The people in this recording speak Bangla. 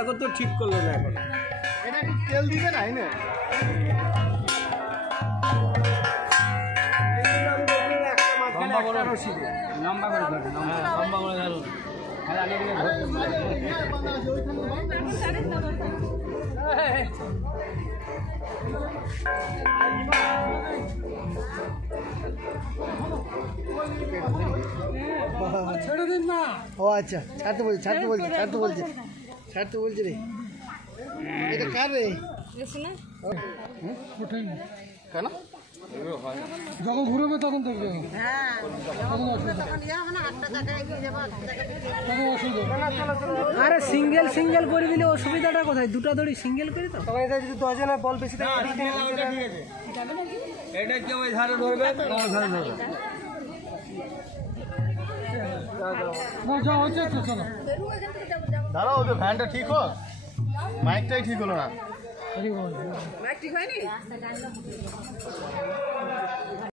দেখো তো ঠিক করলো না এখন। এটা কি তেল দিবে না এনে? লম্বা করে ধরুন, লম্বা করে ধরুন। ছেড়ে দিন না। ও আচ্ছা, ছাড়তে বলছি রে। এটা কার রে? কেন? যখন ঘুরবে তখন দেখবে। আরে সিঙ্গেল সিঙ্গেল করে দিলে অসুবিধাটা কোথায়? দুটা দড়ি সিঙ্গেল করে তো এটা যদি 10 জনের বল বেশি থাকে এটা কেউ ওই ধারে ধরবে, দাঁড়াও, ওদের ভ্যানটা ঠিক হোক, মাইকটাই ঠিক হলো না। মাইক ঠিক হয়নি।